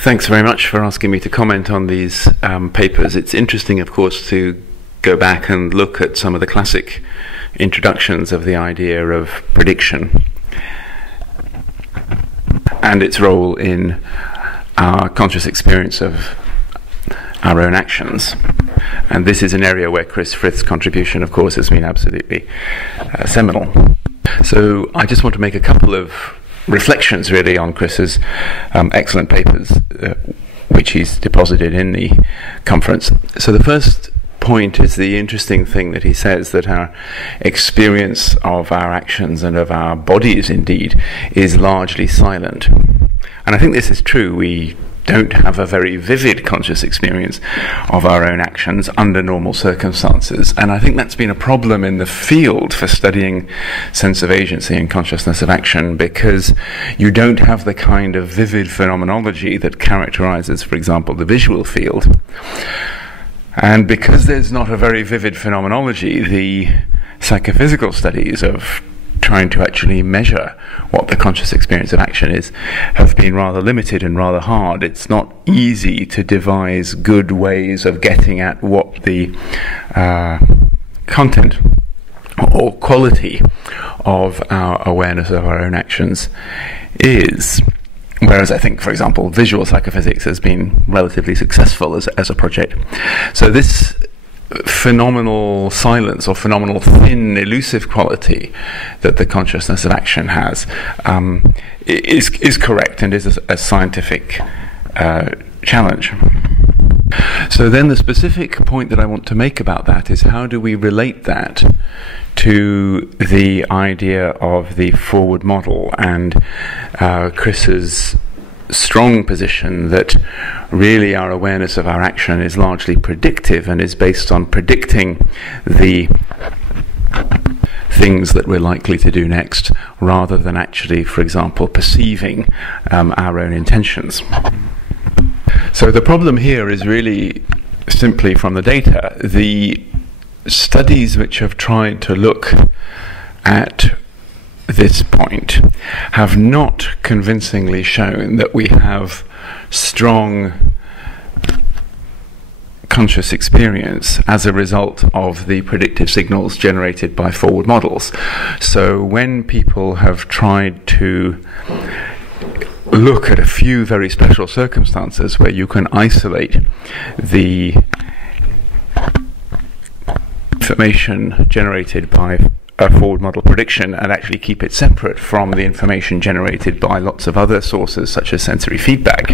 Thanks very much for asking me to comment on these papers. It's interesting, of course, to go back and look at some of the classic introductions of the idea of prediction and its role in our conscious experience of our own actions. And this is an area where Frith's contribution, of course, has been absolutely seminal. So I just want to make a couple of reflections, really, on Chris's excellent papers, which he's deposited in the conference. So the first point is the interesting thing that he says, that our experience of our actions and of our bodies, indeed, is largely silent. And I think this is true. We don't have a very vivid conscious experience of our own actions under normal circumstances. And I think that's been a problem in the field for studying sense of agency and consciousness of action, because you don't have the kind of vivid phenomenology that characterizes, for example, the visual field. And because there's not a very vivid phenomenology, the psychophysical studies of trying to actually measure what the conscious experience of action is have been rather limited and rather hard. It's not easy to devise good ways of getting at what the content or quality of our awareness of our own actions is. Whereas I think, for example, visual psychophysics has been relatively successful as a project. So this phenomenal silence or phenomenal thin, elusive quality that the consciousness of action has is correct and is a scientific challenge. So then the specific point that I want to make about that is, how do we relate that to the idea of the forward model and Chris's strong position that really our awareness of our action is largely predictive and is based on predicting the things that we're likely to do next, rather than actually, for example, perceiving our own intentions. So the problem here is really simply from the data. The studies which have tried to look at this point have not convincingly shown that we have strong conscious experience as a result of the predictive signals generated by forward models. So when people have tried to look at a few very special circumstances where you can isolate the information generated by a forward model prediction and actually keep it separate from the information generated by lots of other sources, such as sensory feedback,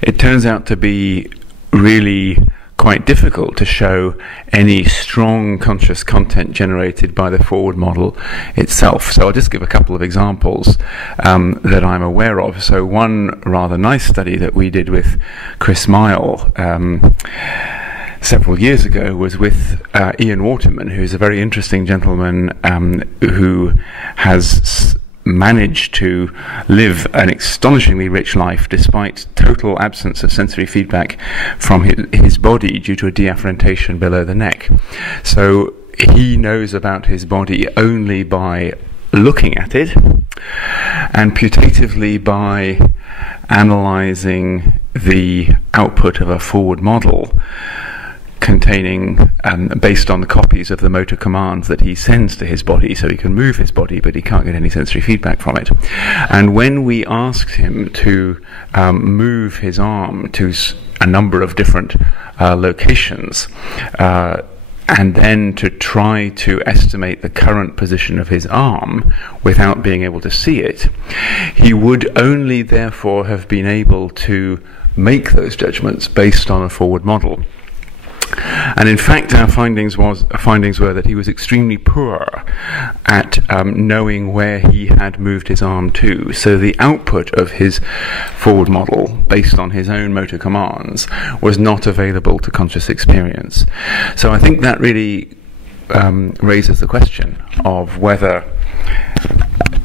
it turns out to be really quite difficult to show any strong conscious content generated by the forward model itself. So I'll just give a couple of examples that I'm aware of. So one rather nice study that we did with Chris Mile several years ago was with Ian Waterman, who's a very interesting gentleman who has managed to live an astonishingly rich life despite total absence of sensory feedback from his body due to a deafferentation below the neck. So he knows about his body only by looking at it, and putatively by analyzing the output of a forward model containing, based on the copies of the motor commands that he sends to his body, so he can move his body, but he can't get any sensory feedback from it. And when we asked him to move his arm to a number of different locations, and then to try to estimate the current position of his arm without being able to see it, he would only therefore have been able to make those judgments based on a forward model. And in fact, our findings were that he was extremely poor at knowing where he had moved his arm to. So the output of his forward model, based on his own motor commands, was not available to conscious experience. So I think that really raises the question of whether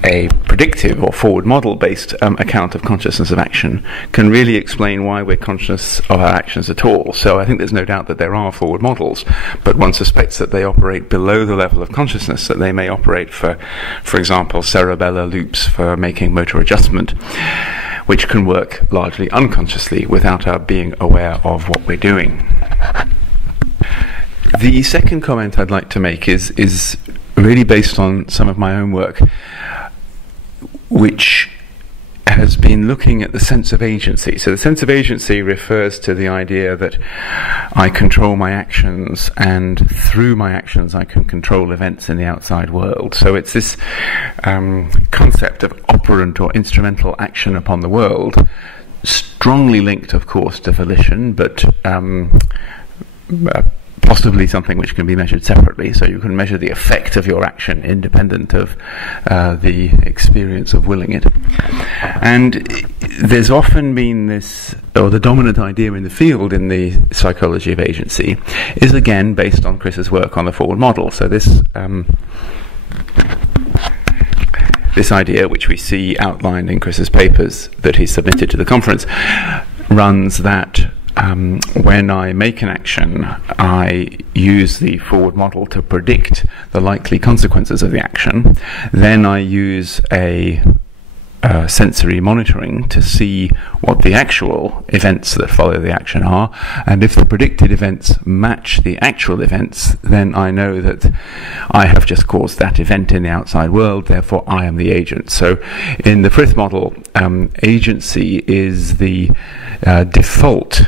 a predictive or forward model based account of consciousness of action can really explain why we're conscious of our actions at all. So I think there's no doubt that there are forward models, but one suspects that they operate below the level of consciousness, that they may operate for example, cerebellar loops for making motor adjustment, which can work largely unconsciously without our being aware of what we're doing. The second comment I'd like to make is really based on some of my own work, which has been looking at the sense of agency. So the sense of agency refers to the idea that I control my actions, and through my actions I can control events in the outside world. So it's this concept of operant or instrumental action upon the world, strongly linked, of course, to volition, but possibly something which can be measured separately. So you can measure the effect of your action independent of the experience of willing it. And there's often been this, or the dominant idea in the field in the psychology of agency is again based on Chris's work on the forward model. So this idea, which we see outlined in Chris's papers that he submitted to the conference, runs that when I make an action, I use the forward model to predict the likely consequences of the action. Then I use a sensory monitoring to see what the actual events that follow the action are, and if the predicted events match the actual events, then I know that I have just caused that event in the outside world, therefore I am the agent. So in the Frith model, agency is the default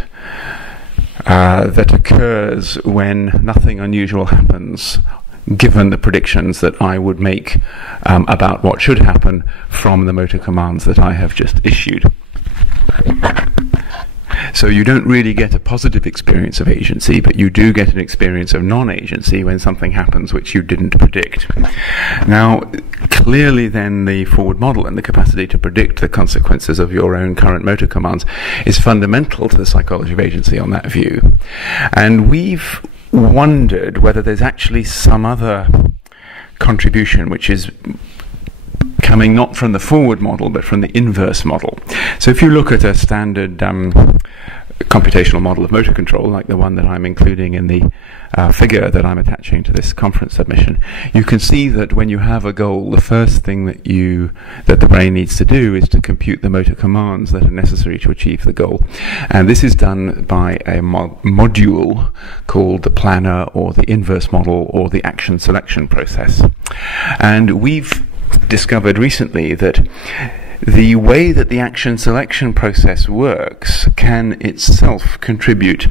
that occurs when nothing unusual happens, given the predictions that I would make about what should happen from the motor commands that I have just issued. So you don't really get a positive experience of agency, but you do get an experience of non-agency when something happens which you didn't predict. Now, clearly then the forward model and the capacity to predict the consequences of your own current motor commands is fundamental to the psychology of agency on that view. And we've wondered whether there's actually some other contribution which is coming not from the forward model but from the inverse model. So if you look at a standard computational model of motor control, like the one that I'm including in the figure that I'm attaching to this conference submission, you can see that when you have a goal, the first thing that the brain needs to do is to compute the motor commands that are necessary to achieve the goal. And this is done by a module called the planner, or the inverse model, or the action selection process. And we've discovered recently that the way that the action selection process works can itself contribute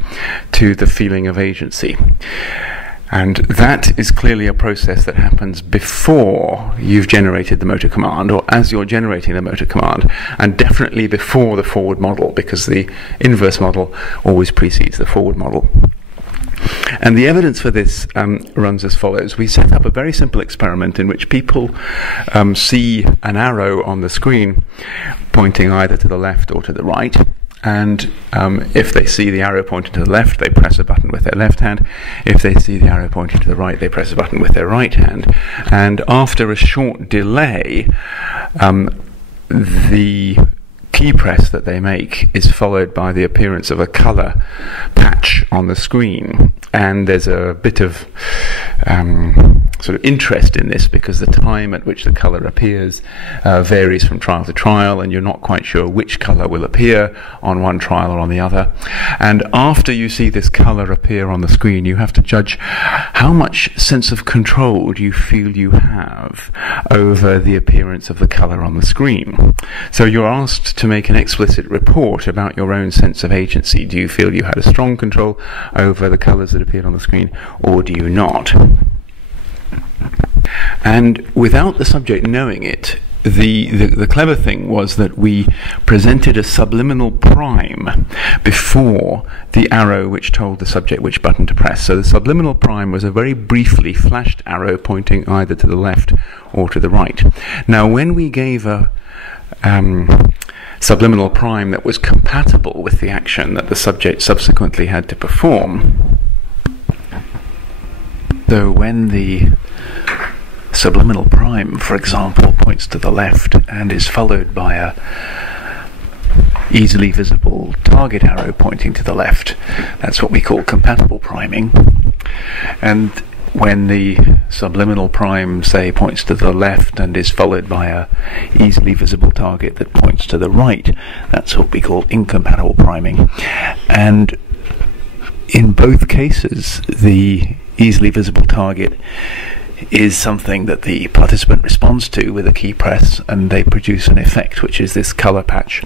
to the feeling of agency. And that is clearly a process that happens before you've generated the motor command, or as you're generating the motor command, and definitely before the forward model, because the inverse model always precedes the forward model. And the evidence for this runs as follows. We set up a very simple experiment in which people see an arrow on the screen pointing either to the left or to the right. And if they see the arrow pointing to the left, they press a button with their left hand. If they see the arrow pointing to the right, they press a button with their right hand. And after a short delay, the key press that they make is followed by the appearance of a colour patch on the screen. And there's a bit of sort of interest in this, because the time at which the colour appears varies from trial to trial, and you're not quite sure which colour will appear on one trial or on the other. And after you see this colour appear on the screen, you have to judge how much sense of control do you feel you have over the appearance of the colour on the screen. So you're asked to make an explicit report about your own sense of agency. Do you feel you had a strong control over the colours that appeared on the screen, or do you not? And without the subject knowing it, the clever thing was that we presented a subliminal prime before the arrow which told the subject which button to press. So the subliminal prime was a very briefly flashed arrow pointing either to the left or to the right. Now, when we gave a subliminal prime that was compatible with the action that the subject subsequently had to perform, so when the subliminal prime, for example, points to the left and is followed by a easily visible target arrow pointing to the left, that's what we call compatible priming. And when the subliminal prime, say, points to the left and is followed by a easily visible target that points to the right, that's what we call incompatible priming. And in both cases, the easily visible target is something that the participant responds to with a key press, and they produce an effect, which is this color patch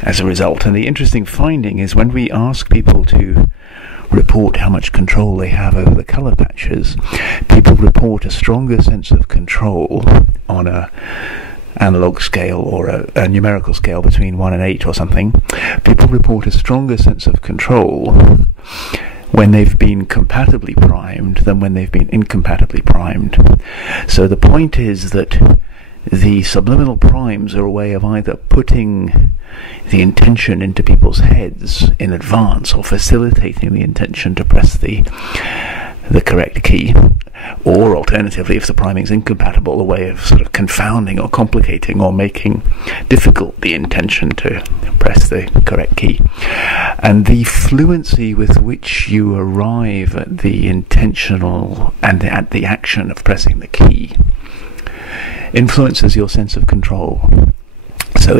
as a result. And the interesting finding is when we ask people to report how much control they have over the color patches, people report a stronger sense of control on a analog scale or a numerical scale between 1 and 8 or something. People report a stronger sense of control when they've been compatibly primed than when they've been incompatibly primed. So the point is that the subliminal primes are a way of either putting the intention into people's heads in advance or facilitating the intention to press the correct key, or alternatively, if the priming is incompatible, a way of sort of confounding or complicating or making difficult the intention to press the correct key. And the fluency with which you arrive at the intentional and at the action of pressing the key influences your sense of control. So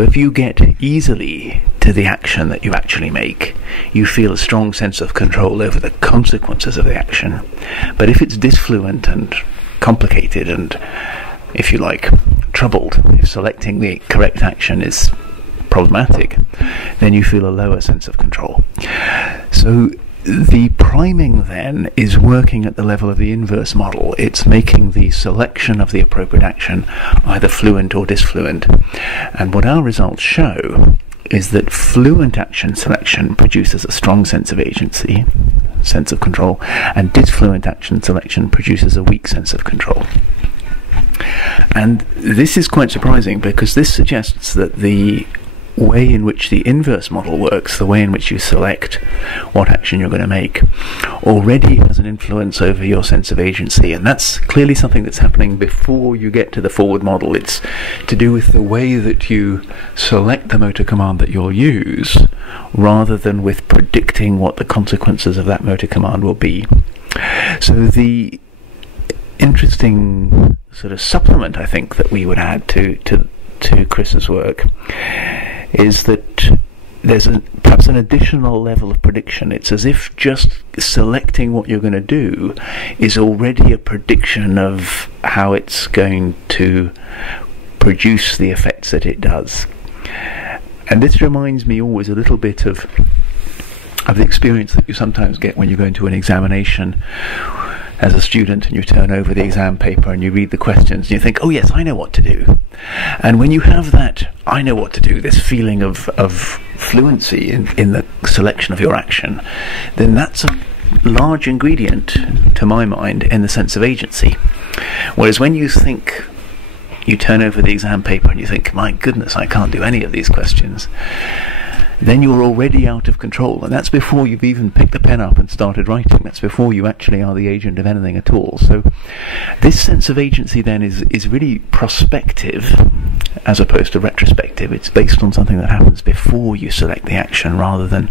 if you get easily to the action that you actually make, you feel a strong sense of control over the consequences of the action. But if it's disfluent and complicated and, if you like, troubled, if selecting the correct action is problematic, then you feel a lower sense of control. So the priming then is working at the level of the inverse model. It's making the selection of the appropriate action either fluent or disfluent. And what our results show is that fluent action selection produces a strong sense of agency, sense of control, and disfluent action selection produces a weak sense of control. And this is quite surprising, because this suggests that the way in which the inverse model works, the way in which you select what action you're going to make, already has an influence over your sense of agency. And that's clearly something that's happening before you get to the forward model. It's to do with the way that you select the motor command that you'll use, rather than with predicting what the consequences of that motor command will be. So the interesting sort of supplement, I think, that we would add to Chris's work is that there's perhaps an additional level of prediction. It's as if just selecting what you're going to do is already a prediction of how it's going to produce the effects that it does. And this reminds me always a little bit of the experience that you sometimes get when you go into an examination as a student and you turn over the exam paper and you read the questions and you think, oh yes, I know what to do. And when you have that I know what to do, this feeling of fluency in the selection of your action, then that's a large ingredient, to my mind, in the sense of agency. Whereas when you think, you turn over the exam paper and you think, my goodness, I can't do any of these questions, then you're already out of control, and that's before you've even picked the pen up and started writing. That's before you actually are the agent of anything at all. So this sense of agency then is really prospective as opposed to retrospective. It's based on something that happens before you select the action rather than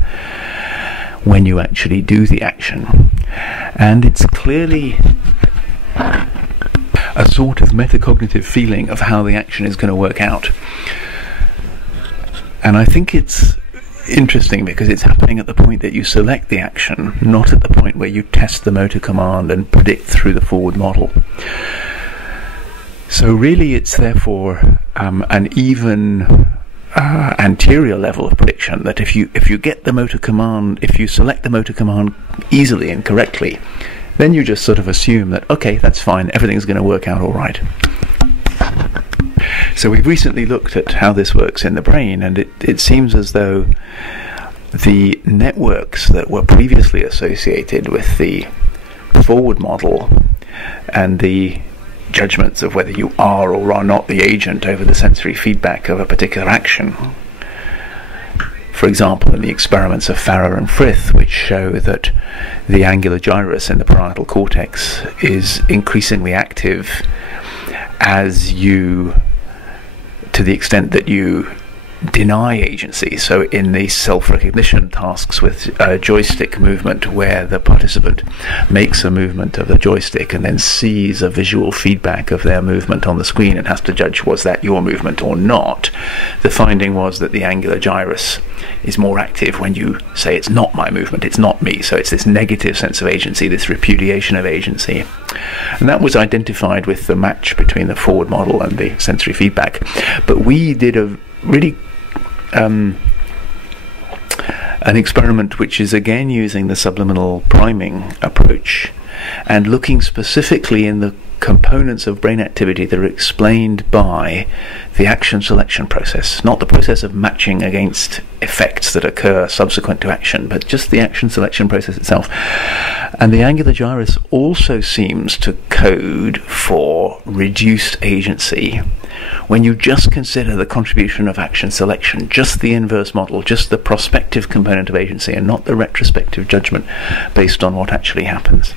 when you actually do the action. And it's clearly a sort of metacognitive feeling of how the action is going to work out. And I think it's interesting because it's happening at the point that you select the action, not at the point where you test the motor command and predict through the forward model. So really it's therefore an even anterior level of prediction, that if you get the motor command, if you select the motor command easily and correctly, then you just sort of assume that, okay, that's fine, everything's going to work out all right. So we've recently looked at how this works in the brain, and it seems as though the networks that were previously associated with the forward model and the judgments of whether you are or are not the agent over the sensory feedback of a particular action. For example, in the experiments of Farrer and Frith, which show that the angular gyrus in the parietal cortex is increasingly active as you, to the extent that you deny agency. So in the self-recognition tasks with joystick movement, where the participant makes a movement of the joystick and then sees a visual feedback of their movement on the screen and has to judge, was that your movement or not, the finding was that the angular gyrus is more active when you say it's not my movement, it's not me. So it's this negative sense of agency, this repudiation of agency. And that was identified with the match between the forward model and the sensory feedback. But we did a really an experiment which is again using the subliminal priming approach and looking specifically in the components of brain activity that are explained by the action selection process, not the process of matching against effects that occur subsequent to action, but just the action selection process itself. And the angular gyrus also seems to code for reduced agency when you just consider the contribution of action selection, just the inverse model, just the prospective component of agency, and not the retrospective judgment based on what actually happens.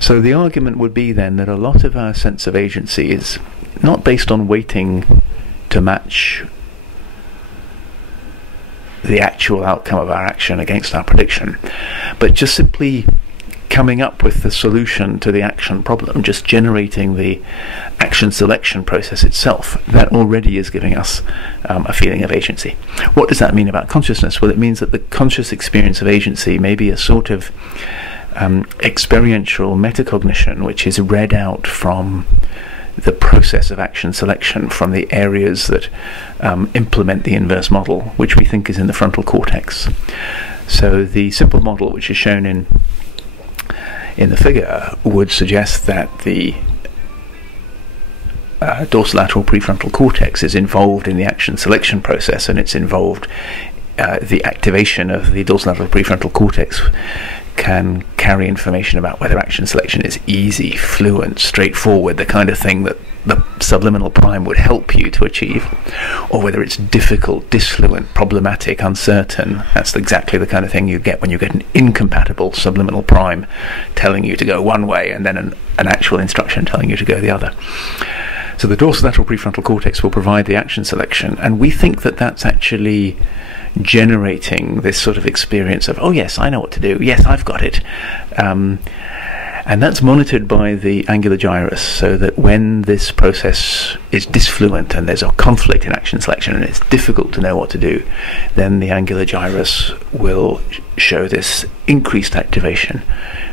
So the argument would be then that a lot of our sense of agency is not based on waiting to match the actual outcome of our action against our prediction, but just simply coming up with the solution to the action problem, just generating the action selection process itself. That already is giving us a feeling of agency. What does that mean about consciousness? Well, it means that the conscious experience of agency may be a sort of experiential metacognition which is read out from the process of action selection, from the areas that implement the inverse model, which we think is in the frontal cortex. So the simple model, which is shown in the figure, would suggest that the dorsolateral prefrontal cortex is involved in the action selection process, and it's involved, the activation of the dorsolateral prefrontal cortex can carry information about whether action selection is easy, fluent, straightforward, the kind of thing that the subliminal prime would help you to achieve, or whether it's difficult, disfluent, problematic, uncertain. That's exactly the kind of thing you get when you get an incompatible subliminal prime telling you to go one way and then an actual instruction telling you to go the other. So the dorsolateral prefrontal cortex will provide the action selection, and we think that that's actually generating this sort of experience of, oh yes, I know what to do, yes, I've got it. And that's monitored by the angular gyrus, so that when this process is disfluent and there's a conflict in action selection and it's difficult to know what to do, then the angular gyrus will show this increased activation,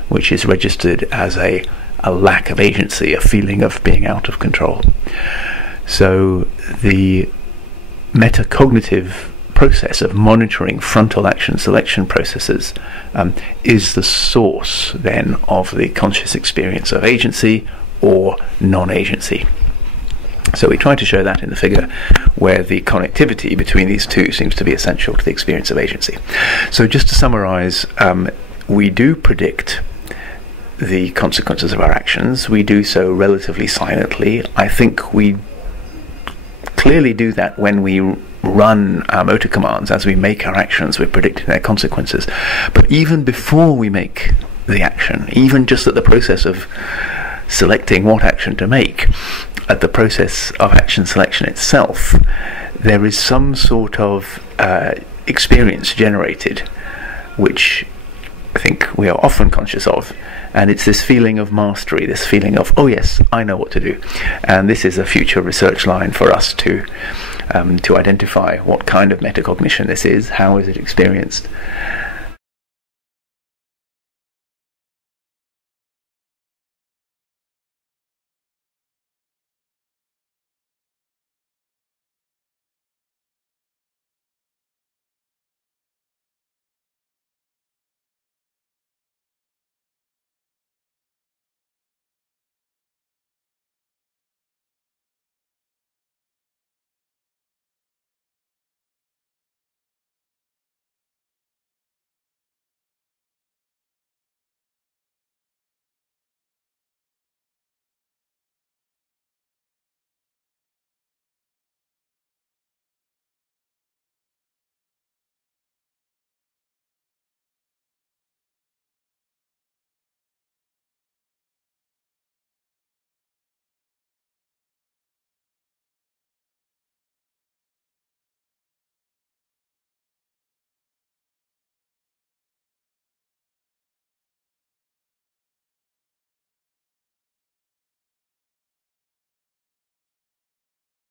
which is registered as a lack of agency, a feeling of being out of control. So the metacognitive process of monitoring frontal action selection processes is the source then of the conscious experience of agency or non-agency. So we try to show that in the figure, where the connectivity between these two seems to be essential to the experience of agency. So just to summarize, we do predict the consequences of our actions. We do so relatively silently. I think we clearly do that when we run our motor commands. As we make our actions, we're predicting their consequences. But even before we make the action, even just at the process of selecting what action to make, at the process of action selection itself, there is some sort of experience generated, which I think we are often conscious of, and it's this feeling of mastery, this feeling of, oh yes, I know what to do. And this is a future research line for us to identify what kind of metacognition this is, how is it experienced,